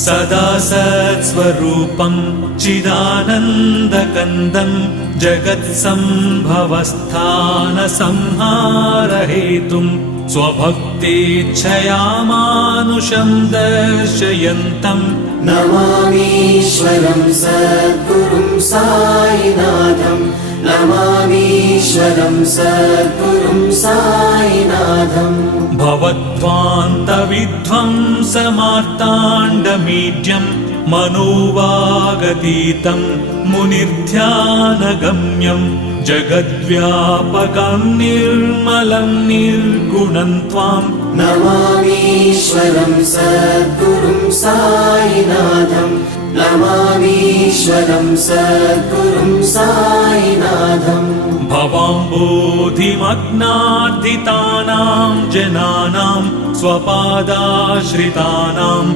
सदा सत्स्वरूपं चिदानन्दकन्दं जगत्सम्भवस्थानसंहारहेतुं स्वभक्तेच्छया मानुषं दर्शयन्तं नमामीश्वरं सद्गुरुं साईनाथं नमामीश्वरं सद्गुरुं साईनाथं भवद्ध्वान्तविध्वंसमार्ताण्डमीड्यं मनोवागतीतं मुनिर्ध्यानगम्यं जगद्व्यापकं निर्मलं निर्गुणं त्वां नमामीश्वरं सद्गुरुं साईनाथं नमामीश्वरं सद्गुरुं साईनाथं भवाम्बोधिमग्नार्दितानां जनानां स्वपादाश्रितानां